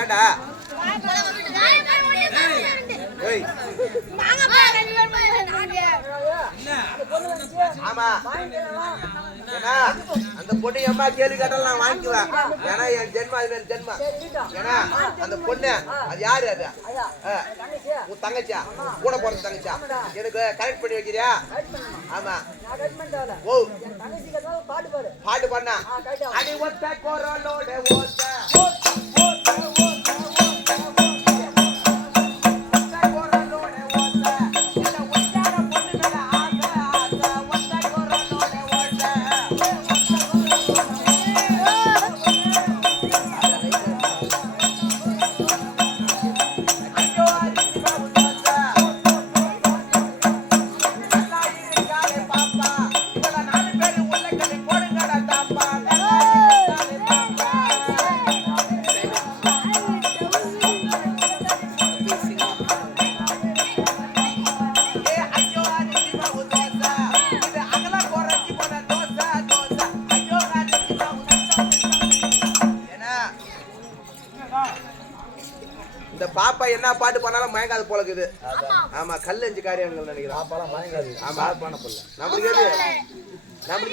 ஏண்டா ஆமா அந்த பொண்ணு அம்மா கேள்வி கேட்டாலும் நான் வாங்கிக்குவேன். ஏன்னா என் ஜென்மா அது மாதிரி ஜென்மா. ஏன்னா அந்த பொண்ணு அது யாரு? அது உன் தங்கச்சியா? கூட போற தங்கச்சியா? எனக்கு கரெக்ட் பண்ணி வைக்கிறியா? ஆமா. ஓ பாட்டு பண்ணா அடி ஒத்த கோரோட ஓத்த இந்த பாப்பா என்ன பாட்டு பண்ணாலும் மயங்காது போல இருக்குது. ஆமா கல்லஞ்சு காரியங்கள் நினைக்கிறேன். பாப்பாலாம் மயங்காது. ஆமா பண்ண போல நமக்கு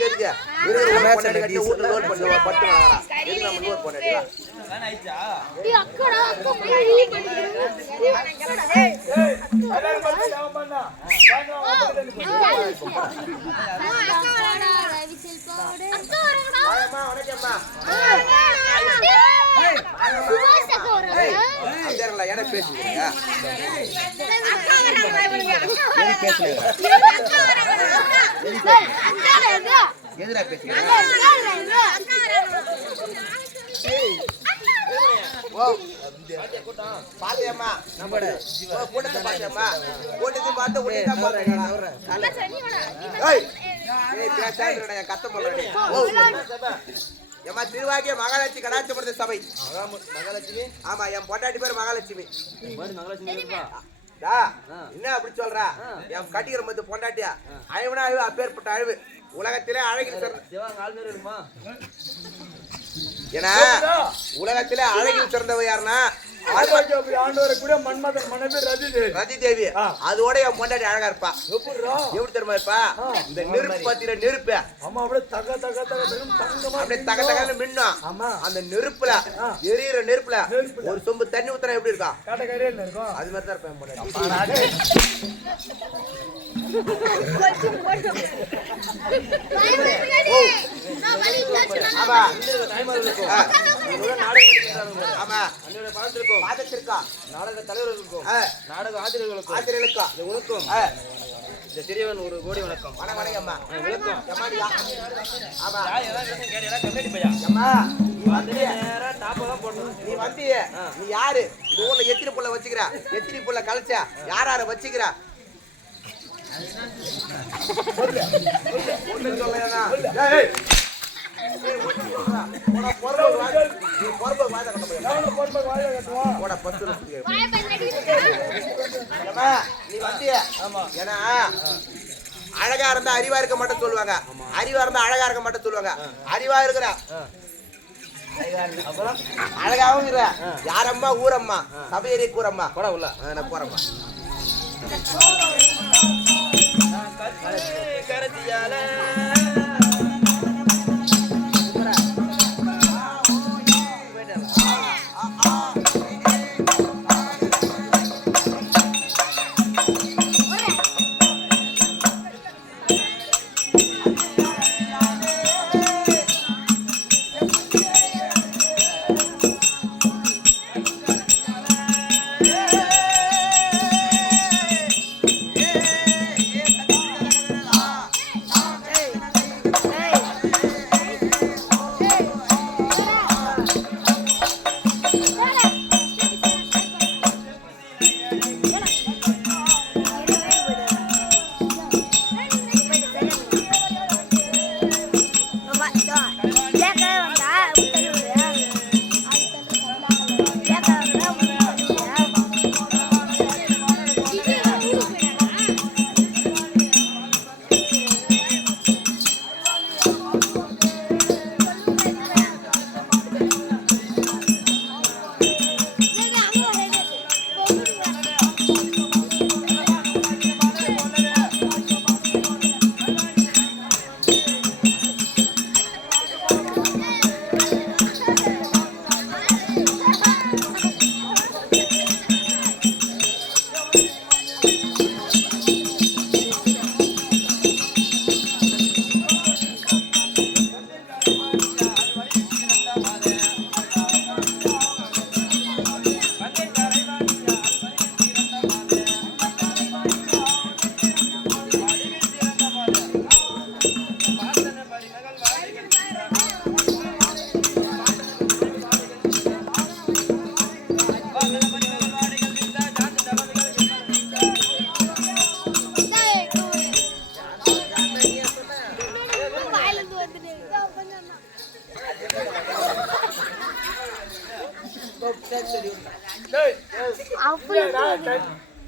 எதுக்கு வீட்டுல லோட் பண்ணுவா பட்டு வாங்கறா. எதுக்கு நம்ம லோட் பண்ணடியா? வேணா ஐச்சா டேய் அக்கடா அக்க போய் ஏய் அதான் பண்ணு அவன் பண்ணா அக்கா வரடா விசில் போடு அக்கா வரடா ஆமா வணக்கம்மா சுபாஷ் அக்கா வரடா அந்தரல என்ன பேசுறீங்க? அக்கா வரடா என்ன பேசுறீங்க? அக்கா வரடா எதுரா பேசுறீங்க? அக்கா வரடா ஓ பாத்தியம்மா நம்மட கூட்டத்தை பாத்தியம்மா கூட்டத்தை பார்த்து உடனே பாத்தேன். ஏய் கத்த போடுறேன். ஏமா திருவாகிய மகாலட்சுமி கடாட்சப்படுத்த சபை மகாலட்சுமி. ஆமா என் பொண்டாட்டி பேர் மகாலட்சுமி. என்ன அப்படி சொல்றா? என் கட்டிக்கிற மத்த பொண்டாட்டியா அழிவுனா அழிவு அப்பேற்பட்ட அழிவு உலகத்திலே அழகில் சிறந்த ஏன்னா உலகத்திலே அழகில் சிறந்தவ யாருன்னா ஆண்டவரை கூட மன்மதன் மனைவி ரதி தேவி. அதோட என் பொண்டாட்டி அழகா இருப்பா. எப்படி தெரியுமா இருப்பா? இந்த நெருப்பு பாத்தீங்கன்னா நெருப்பு அப்படியே தக தகன்னு மின்னும். அந்த நெருப்புல எரியிற நெருப்புல ஒரு சொம்பு தண்ணி ஊத்துறா எப்படி இருக்கா? அது மாதிரி தான் இருப்பேன் பொண்டாட்டி. நாடக தலைவர்களுக்கும் நாடக ஆசிரியர்களுக்கும் உனக்கும் இந்த சிறியவன் ஒரு கோடி வணக்கம். வணக்கம்மா நீ வந்திய நீ யாரு? இந்த ஊர்ல எத்திரி புள்ள வச்சுக்கிற? எத்திரி புள்ள கழிச்சா யார வச்சுக்கிற? அழகா இருந்தா அறிவா இருக்க மாட்டேன் சொல்லுவாங்க. அறிவா இருந்தா அழகா இருக்க மாட்டேன் சொல்லுவாங்க. அறிவா இருக்கிற அழகாவும் இருக்கிற யாரம்மா ஊரம்மா சபையேறி கூறம்மா கூட உள்ள நான் போறம்மா கரத்தியால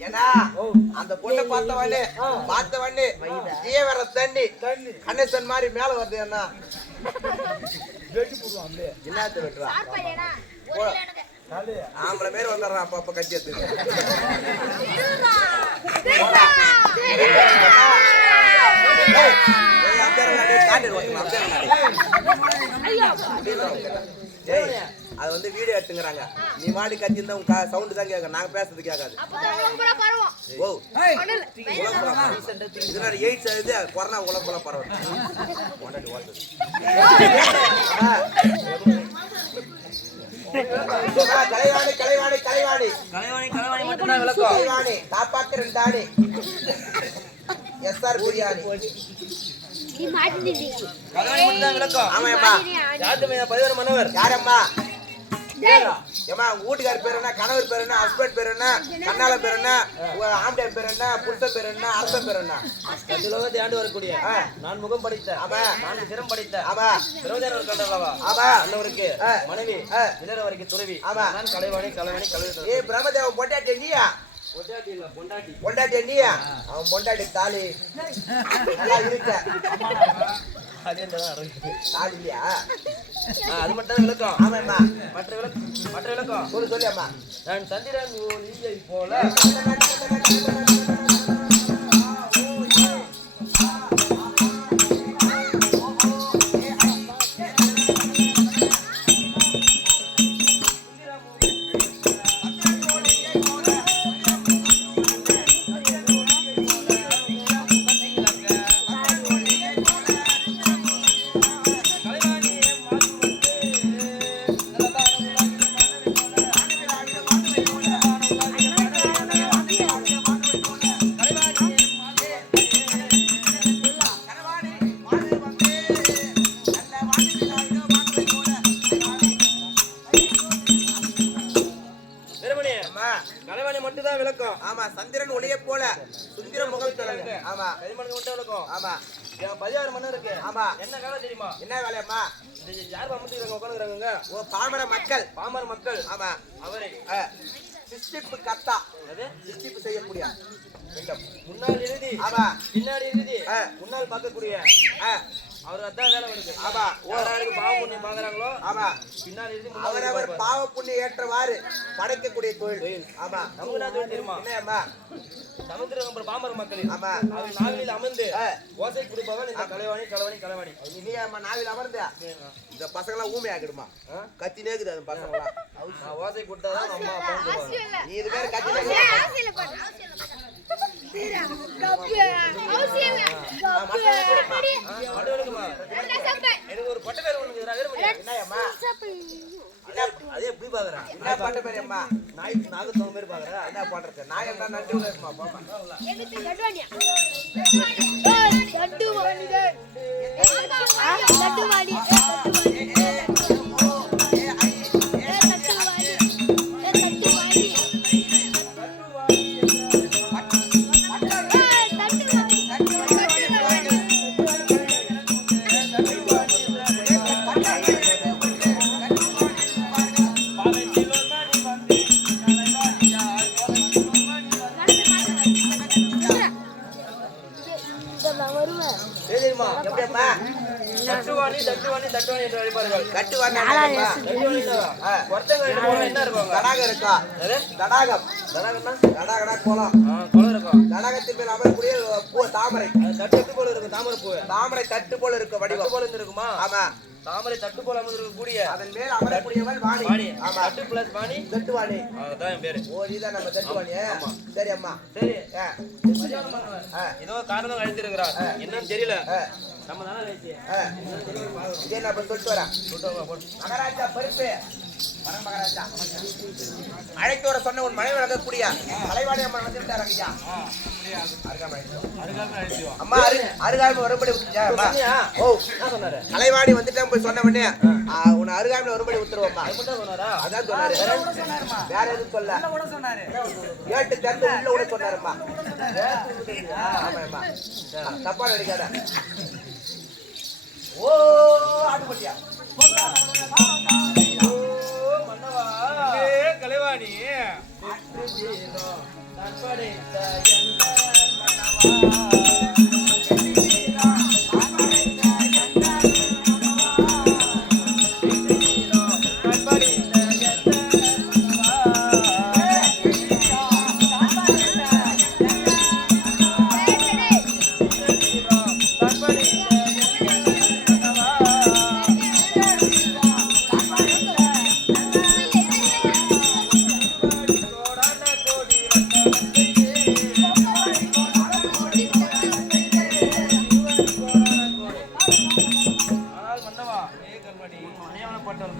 ஏன்னா அந்த பொண்ணை பார்த்தவனே ஜீவர தண்ணி கணேசன் மாதிரி மேல வருது என்ன என்னத்த வெட்டுறா ஆம்பளை பேர் வந்துடுறான் அப்ப கட்சி எடுத்து அது வந்து வீடியோ எடுத்துங்கிறாங்க நீ மாடி கத்தி இருந்தா உங்க சவுண்ட் தான் கேட்க நாங்க பேசுறது கேட்காது ஓ இதனால எய்ட்ஸ் ஆகுது கொரோனா உலகத்துல பரவாயில்ல கலைவாணி கலைவாணி கலைவாணி கலைவாணி கலைவாணி மட்டும்தான் விளக்கம் கலைவாணி தாப்பாக்கு ரெண்டாணி எஸ்ஆர் பிரியாணி நீ மாட்டிட்டீங்க கலைவாணி மட்டும்தான் விளக்கம் ஆமாம்மா யாரு மீது 11 மனவர் யாரம்மா ஏமா வீட்டுக்கார பேர் என்ன கணவர் பேர் என்ன ஹஸ்பண்ட் பேர் என்ன கண்ணால பேர் என்ன ஆம்பளை பேர் என்ன புருஷ பேர் என்ன அரசன் பேர் என்ன உலகத்தை ஆண்டு வரக்கூடிய நான் முகம் படித்த ஆமா நான் சிரம் படித்த ஆமா பிரயோஜனம் கண்டல்லவா ஆமா அண்ணவருக்கு மனைவி இளர வரைக்கும் துறவி ஆமா நான் கலைவாணி கலைவாணி கலைவாணி ஏய் பிரம்மதேவ பொண்டாட்டி நீயா பொண்டாட்டி இல்ல பொண்டாட்டி பொண்டாட்டி நீயா அவன் பொண்டாட்டி தாலி நல்லா இருக்க அது இல்லையா அது மட்டும் விளக்கம் ஆமாம்மா மற்ற விளக்கம் சொல்லு அம்மா நான் சந்திரன் ஒளியை போல சந்திரன் ஒளியை போல சுந்திர முகம் சொல்லுங்க ஆமா கரிமனுக்கு மட்டும் விளக்கம் ஆமா 16 மணி இருக்கு ஆமா என்ன வேலை தெரியுமா என்ன வேலையம்மா யார் அமர்ந்துறாங்க உட்கார்ந்துறாங்க ஓ பாமர மக்கள் ஆமா அவரே சிஸ்டிப் கத்தா அது சிஸ்டிப் செய்யக்கூடிய முன்னாள் இறுதி ஆமா பின்னாடி இறுதி முன்னாள் பார்க்கக்கூடிய அவர் அதான் வேலை வருது ஆமா ஓராளுக்கு பாவ புண்ணியம் பாக்குறாங்களோ ஆமா பின்னாடி இருந்து அவர் பாவ புண்ணியம் ஏற்றவாறு படைக்கக்கூடிய தொழில் ஆமா நமக்கு நான் தொழில் தெரியுமா என்னம்மா சமுத்திரம் பாமர மக்கள் ஆமா அவர் நாவில் அமர்ந்து ஓசை குடிப்பவன் இந்த கலைவாணி கலைவாணி கலைவாணி நீ அம்மா நாவில் அமர்ந்த இந்த பசங்க எல்லாம் ஊமை ஆக்கிடுமா கத்தி நேக்குது அந்த பசங்க எல்லாம் ஓசை கொடுத்தாதான் அம்மா நீ இது பேர் கத்தி எனக்கு ஒரு பட்ட பேர் அதே எப்படி பாக்குறேன் என்ன பட்ட பேர் அம்மா நாய் நாகத்தவங்க பேர் பாக்குறேன் என்ன பண்றது நாய் என்ன நட்டு இருக்குமா பாப்பா தாமரை தட்டு போல இருக்க வடிவம் போல இருக்குமா ஆமா தாமரை தட்டு போல அமர்ந்திருக்கக்கூடிய அதன் மேல் அமரக்கூடியவள் வாணி ஆமா தட்டு பிளஸ் வாணி தட்டு வாணி அதான் என் பேரு ஓ இதுதான் நம்ம தட்டு வாணி ஆமா சரி அம்மா சரி ஏதோ காரணம் அழைத்திருக்கிறார் என்னன்னு தெரியல நம்ம தான ரைட் இதே நான் சொல்லிட்டு வரேன் மகாராஜா பருப்பு மகாராஜா அழைத்து வர சொன்ன உன் மனைவி வளர்க்கக்கூடிய கலைவாணி அம்மா வந்து விட்டார் ஐயா அம்மா அருகாமை வரும்படி ஓ கலைவாணி வந்துட்டேன் போய் சொன்ன உடனே உன்னை அருகாமையில வரும்படி விட்டுருவோம்மா அதான் சொன்னாரு வேற எதுவும் சொல்ல ஏட்டு திறந்து உள்ள விட சொன்னாருமா ஆமாம்மா தப்பா நினைக்காத ஓ ஆட்டுப்பட்டியா கலைவாணி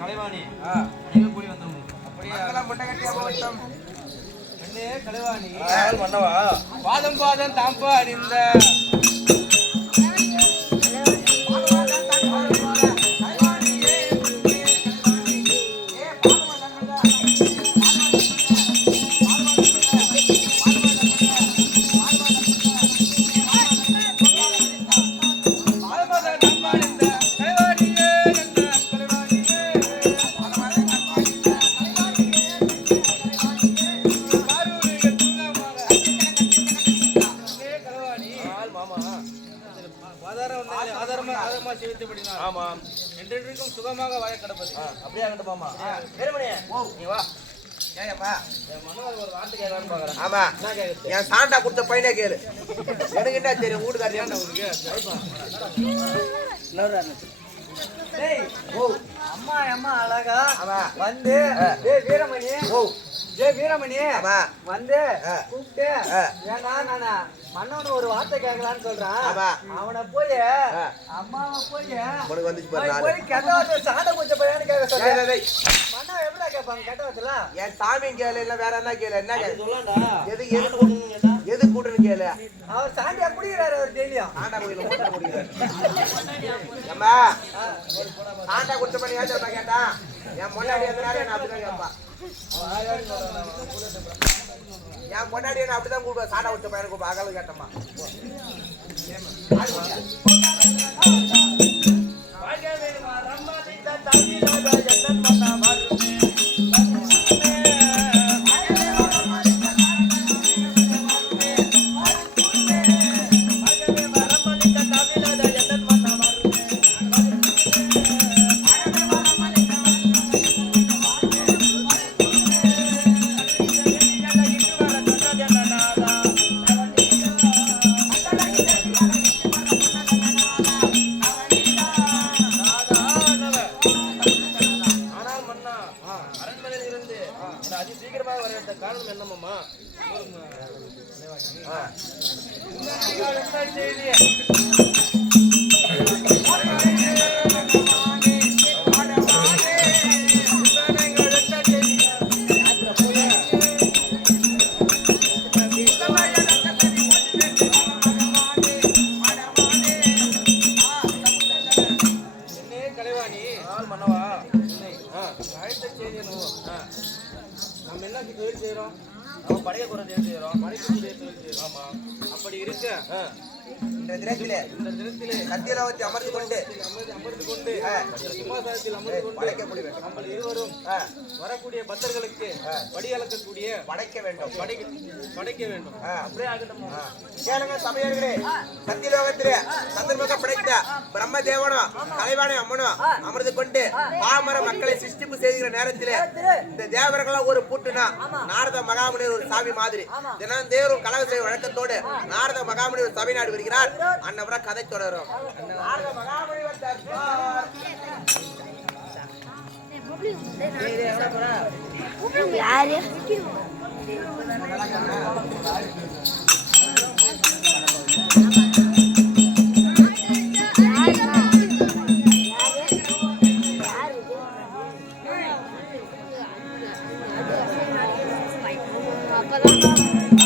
கலைவாணி கலைவாணி எங்க கூடி வந்தோம் அப்படியே கலைவாணி மன்னவா பாதம் பாதம் தாம்பா அணிந்த என்றென்றைக்கும் சுகமாக வாழ கிடப்பது அப்படியே ஆகட்டும் மாமா. வேறுமணி நீ வா. ஏங்கப்பா ஒரு வார்த்தை கேட்கலான்னு பாக்குறேன். ஆமா என் சாண்டா கொடுத்த பையனே கேளு. எனக்கு என்ன தெரியும் வீட்டுக்காரன் அம்மா அம்மா அழகா ஆமா வந்து வீரமணி வீரமணி வந்து கூப்பிட்டு ஏன்னா நானா மன்னவனு ஒரு வார்த்தை கேட்கலான்னு சொல்றான். அவனை போய் அம்மாவை போய் வந்துச்சு பாரு போய் கெட்ட வார்த்தை சாண்டை பூச்ச பையனு கேட்க சொல்றேன். மன்னவ எப்படா கேட்பாங்க கெட்ட வார்த்தைல? என் சாமி கேளு இல்ல வேற என்ன கேளு என்ன கேளு சொல்லண்டா எது கூட்டுன்னு கேளு. அவர் சாண்டியா குடிக்கிறாரு அவர் டெய்லியும் சாண்டா கோயில மூட்டை குடிக்கிறாரு. அம்மா சாண்டா கொடுத்த பண்ணி ஏச்சா கேட்டா என் முன்னாடி எதனால என்ன அப்படிதான் கேட்பா. என் முன்னாடி என்ன அப்படிதான் கூப்பிடுவா. சாண்டா கொடுத்த பையனை கூப்பிட அகல கேட்டம்மா. காரணம் என்னமாமா? கலைவாணி மன்னவா அழைத்த செய்தி நம்ம என்ன தொழில் செய்யறோம்? நம்ம படைக்க குறை தொழில் செய்யறோம், படைக்கக்கூடிய தொழில் செய்யறோம். ஆமா அப்படி இருக்க இந்த தினத்திலே சத்தியலாவத்தை அமர்ந்து கொண்டு சிம்மாசனத்தில் அமர்ந்து கொண்டு நம்ம இருவரும் வரக்கூடிய பக்தர்களுக்கு படி அளக்கக்கூடிய படைக்க வேண்டும். அப்படியே ஆகட்டும். கேளுங்க சமயர்களே, சத்தியலோகத்திலே சந்திரமுக படைத்த பிரம்ம தேவனும் கலைவாணி அம்மனும் அமர்ந்து கொண்டு பாமர மக்களை சிருஷ்டிப்பு செய்கிற நேரத்திலே இந்த தேவர்களாம் ஒரு பூட்டுனா நாரத மகாமுனி ஒரு சாமி மாதிரி தினம் தேவரும் கலவை செய்ய வழக்கத்தோடு நாரத மகாமுனி ஒரு சபை நாடு வருகிறார். அன்னவரா கதை தொடரும். நாரத மகாமுனி யாரு அப்பதான்